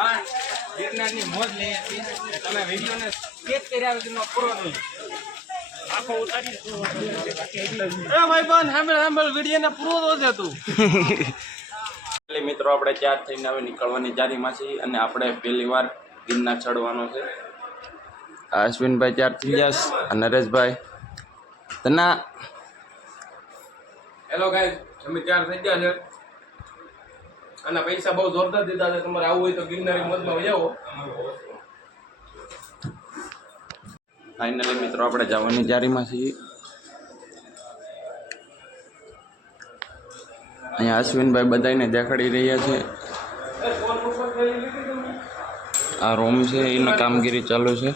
કાન ગિરનારની મોજ લઈએ છીએ. તમે વિડીયોને સ્કેચ કર્યા વગરનો પૂરો નહીં આખો ઉતારી ભાઈ બંધ સાંભળ વિડીયોને પૂરો તો તું. મિત્રો આપણે ચાર થઈને હવે નીકળવાની જારીમાં છીએ અને આપણે પહેલી વાર ગિરનાર ચડવાનો છે. અશ્વિનભાઈ ચાર થઈ ગયા અને નરેશભાઈ તના હેલો ગાઈસ અમે ચાર થઈ ગયા છે અને પૈસા બહુ જોરદાર દીધા છે. તમારે આવવું હોય તો ગિરનારી મોજમાં જાઓ. ફાઇનલી મિત્રો આપણે જવાની તૈયારીમાં છીએ. અહીંયા અશ્વિનભાઈ બધાને દેખાડી રહ્યા છે. આ રૂમ છે એની કામગીરી ચાલુ છે.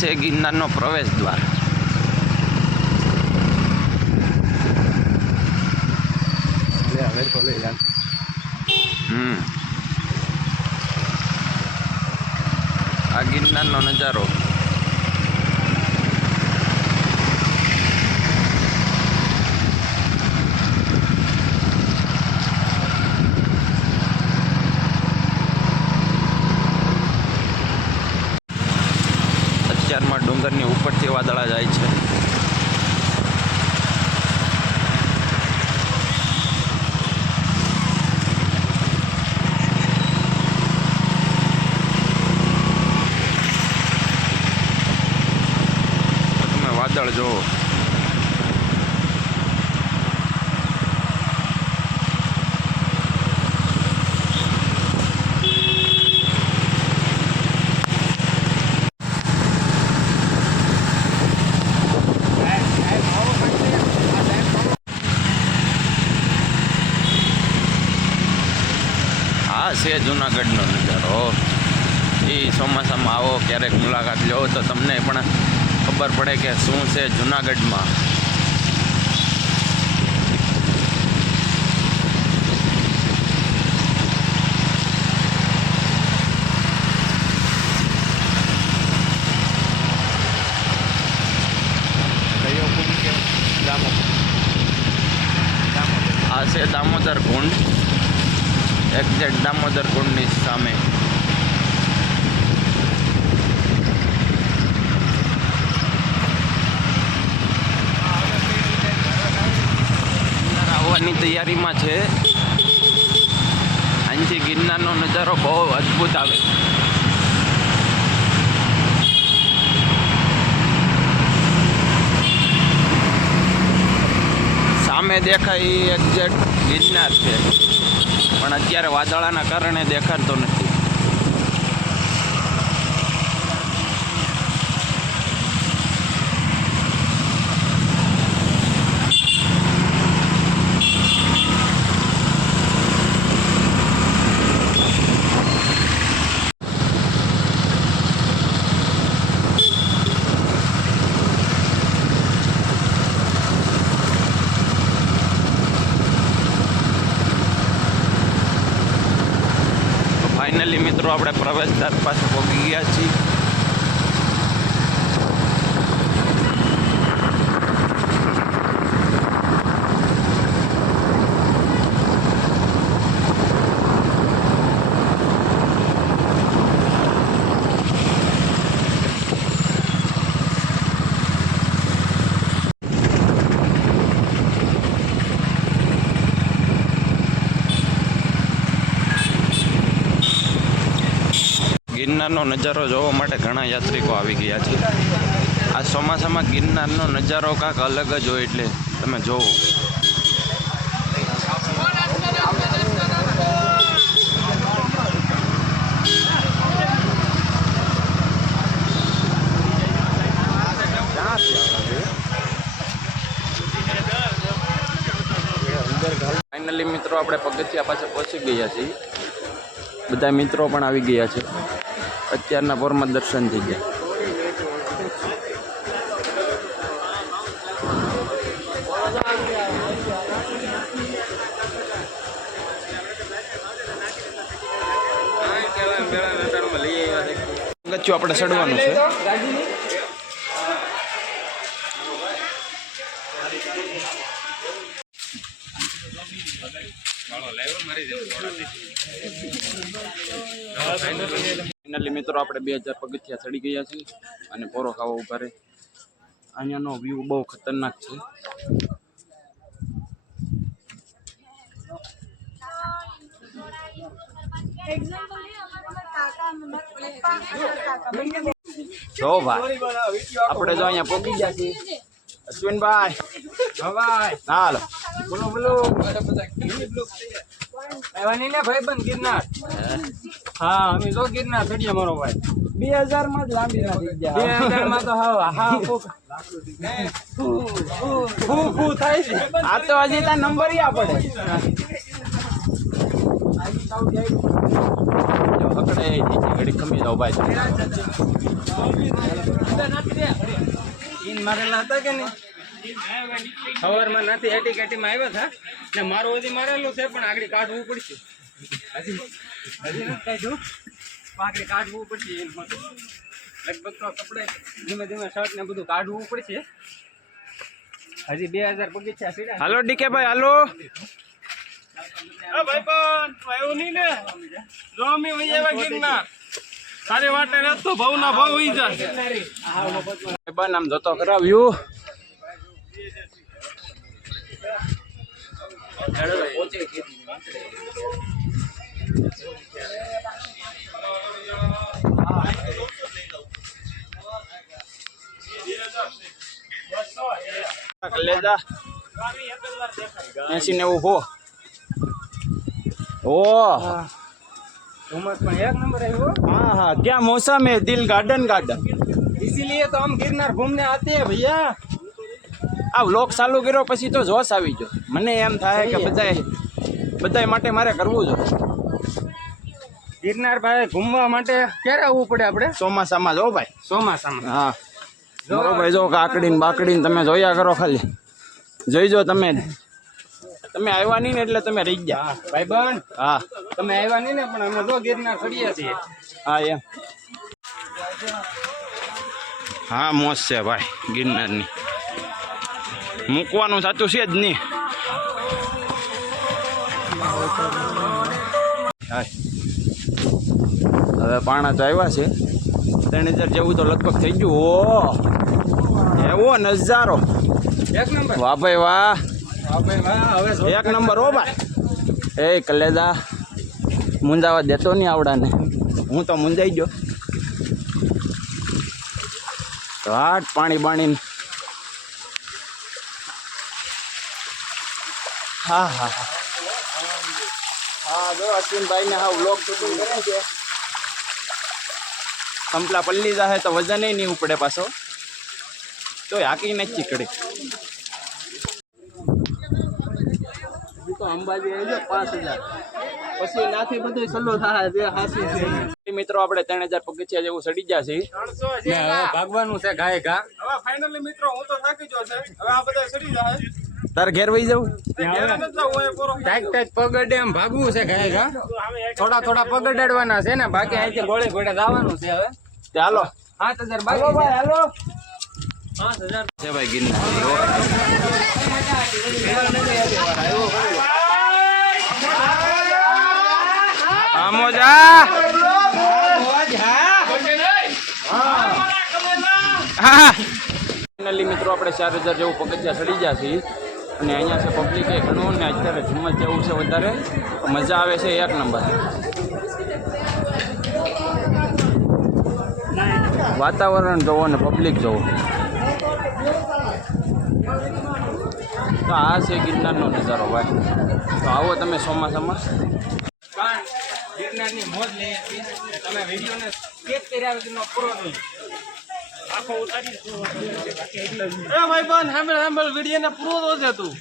છે ગિરનારનો પ્રવેશ દ્વાર. આ ગિરનારનો નજારો. અત્યારમાં ડુંગરની ઉપરથી વાદળા જાય છે. તમે વાદળ જુઓ. છે જુનાગઢનો નજારો. એ ચોમાસામાં આવો ક્યારેક મુલાકાત લો તો તમને પણ ખબર પડે કે શું છે જુનાગઢમાં. આ છે દામોદર કુંડ. એક્ઝેક્ટ દામોદર કુંડની સામે. આવવાની તૈયારીમાં છે. અહીંથી ગિરનારનો નજારો બહુ અદ્ભુત આવે. સામે દેખાય એ એક્ઝેક્ટ ગિરનાર છે પણ અત્યારે વાદળાના કારણે દેખાતો નથી. ફાઇનલી મિત્રો આપણે પ્રવેશદ્વાર પાસે પહોંચી ગયા છીએ. ગિરનારનો નજારો જોવા માટે ઘણા યાત્રિકો આવી ગયા છે. આ ચોમાસામાં ગિરનારનો નજારો કાંક અલગ જ હોય એટલે તમે જોવો. ફાઇનલી મિત્રો આપણે પગથિયા પાસે પહોંચી ગયા છીએ. બધા મિત્રો પણ આવી ગયા છે. અત્યારના પોરમાં દર્શન થઈ ગયા. ગચ્ચું આપણે ચડવાનું છે. ફાઇનલી મિત્રો આપણે 2000 પગથિયા ચડી ગયા છીએ અને પોરો ખાવા ઉભા રહે. અહીંયાનો વ્યૂ બહુ ખતરનાક છે. જો ભાઈ આપણે જો અહીંયા પહોંચી ગયા છીએ. અશ્વિનભાઈ હાલો બોલો બોલો એવાની ને ભાઈ બંધ ગિરનાર. હા અમે તો ગિરનાર ચડીએ મારો ભાઈ 2000 માં જ લાંબી નથી ગયા. 2000 માં તો હા ફૂ થાય છે. આ તો હજી ત્યાં નંબર યા પડે. જો હકડે ઘડી ખમી જાવ ભાઈ. ઈન મારેલા હતા કે નહીં સવારમાં નથી હેટી કેટીમાં આવ્યા હતા ને મારો હજી મારેલું છે પણ આગળ કાઢવું પડશે. હજી નથી કાઢ્યું આગળ કાઢવું પડશે. લગભગ તો કપડે ધીમે ધીમે શર્ટ ને બધું કાઢવું પડશે. હજી 2000 પગથિયા સીડા. હાલો ડીકે ભાઈ હાલો. ભાઈ પણ આવ્યો નહીં ને જો અમે વહી આવ્યા ગિરનાર તારી વાટે રસ્તો ભાવના ભાવ વહી જાય. બન આમ જોતો કરાવ્યું. કલેજા 80 90 હો. ओ उमस में एक नंबर है वो. हाँ हाँ क्या मौसम है. दिल गार्डन गार्डन. इसीलिए तो हम गिरनार घूमने आते हैं भैया. આ વ્લોગ ચાલુ કર્યો પછી તો જોશ આવી ગયો. મને એમ થાય કે બધાય માટે મારે કરવું જોઈએ. ગિરનાર ભાઈ ઘૂમવા માટે ક્યારે આવવું પડે આપણે? ચોમાસામાં જો ભાઈ. ચોમાસામાં. હા બરોબર. જો કાકડીને બાકડીને તમે જોયા કરો. ખાલી જોઈજો. તમે આવ્યા નહીં ને એટલે તમે રહી ગયા ભાઈ બન. હા તમે આવ્યા નહીં ને પણ અમે જો ગિરનાર ચડીએ છીએ. હા એમ. હા મોજ છે ભાઈ ગિરનારની. મૂકવાનું સાચું છે જ નહીં. હવે પાણા તો આવ્યા છે. 3000 જેવું તો લગભગ થઈ ગયું. ઓ એવો નજારો. એક નંબર. વાહ ભાઈ વાહ. ભાઈ વાહ. હવે એક નંબર હો ભાઈ. એ કલેજા મુંજાવા દેતો નહીં આવડાને. હું તો મુંજાઈ ગયો. હાટ પાણી બાણી. હા હા હા હા. જો અશ્વિનભાઈ ને હા વ્લોગ શૂટિંગ કરે છે. કંપલા પલ્લી જાય તો વજન નહીં ઉપડે પાછો. તો હાકી નથી ચીકડી. તો અંબાજી આવી જાય 5000 પછી નાથી બધું સલ્લો થાય જે હાસી છે. મિત્રો આપણે 3000 પગથિયા જેવું ચડી ગયા છે. હવે ભાગવાનું છે ગાય ઘા. હવે ફાઇનલી મિત્રો હું તો થાકી ગયો છે. હવે આ બધા ચડી જાય. તારે ઘેર વહી જવું. ટાઈટ પગ અડે એમ ભાગવું છે ગાય ઘા. થોડા પગ અડાડવાના છે ને બાકી અહીંથી ગોળે ગોળે જવાનું છે. હવે ચાલો 5000 બાકી ભાઈ. હાલો 5000 છે ભાઈ ગિરનાર. ફાઇનલી મિત્રો આપણે 4000 જેવું પગથિયા ચડી ગયા છીએ અને અહીંયા છે પબ્લિક એ ઘણું ને અત્યારે ધુમ્મસ જેવું છે વધારે. મજા આવે છે એક નંબર. વાતાવરણ જોવો ને પબ્લિક જોવો. તો આ છે ગિરનારનો નજારો ભાઈ. તો આવો તમે ચોમાસામાં. ગિરનારની મોજ લઈએ છીએ. તમે વિડીયોને સ્કેચ કર્યા વગરનો પૂરો નહીં. આખો ઉતારી ભાઈ બન સાંભળ વિડીયોને પૂરો તો છે તું.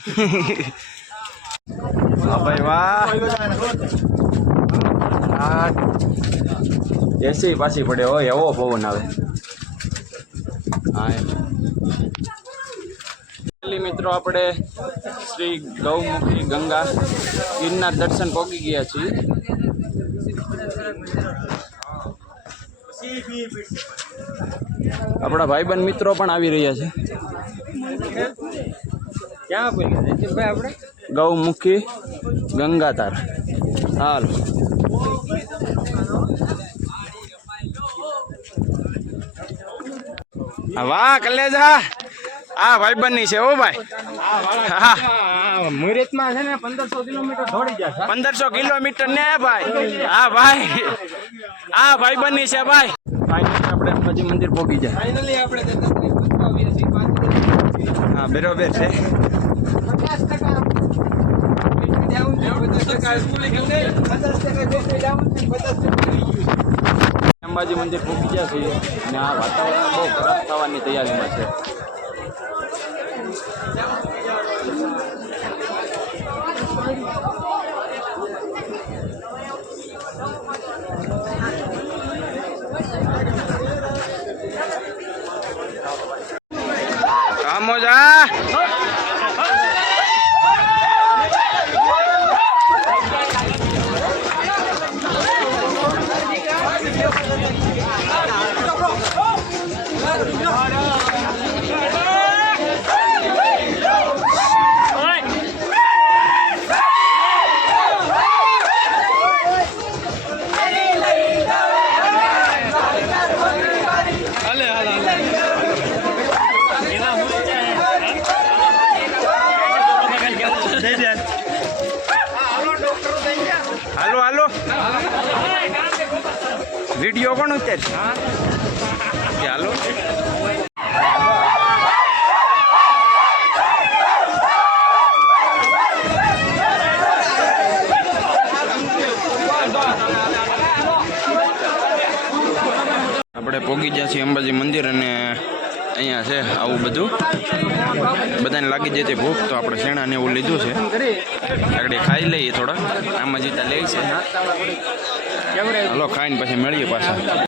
વાહ ભાઈ વાહ. એસી પાછી પડે હોય એવો પવન આવે. હા મિત્રો આપણે શ્રી ગૌમુખી ગંગા ગિરનાર દર્શન પહોંચી ગયા છીએ. આપણા ભાઈબંધ મિત્રો પણ આવી રહ્યા છે. ક્યાં બોલ્યા જયદીપભાઈ આપણે? ગૌમુખી ગંગાતાર. હાલ વાહ કલેજા આ ભાઈબંધની છે ઓ ભાઈ. હા મુહૂર્તમાં છે ને 1500 કિલોમીટર દોડી જશે. 1500 કિલોમીટર ને ભાઈ. હા ભાઈ આ ભાઈબંધની છે ભાઈ. ફાઇનલી આપણે અંબાજી મંદિર પહોંચી જાય. ફાઇનલી આપણે દત્તાત્રેય પૂજવા આવીએ છીએ. 5 હા બરોબર છે. 50% અંબાજી મંદિર પહોંચી ગયા છીએ અને આ વાતાવરણ બહુ ખરાબ થવાની તૈયારીમાં છે. કામોજા હાલો હાલો વિડીયો કોણ ઉતાર હાલો. આપણે પહોંચી ગયા છીએ અંબાજી મંદિર અને અહીંયા છે આવું બધું. બધાને લાગી જાય છે ભૂખ તો આપણે શેણા ને એવું લીધું છે. આગળ ખાઈ લઈએ થોડા. આમાં જીતા લે છે. હાલો ખાઈને પછી મળીએ પાછા.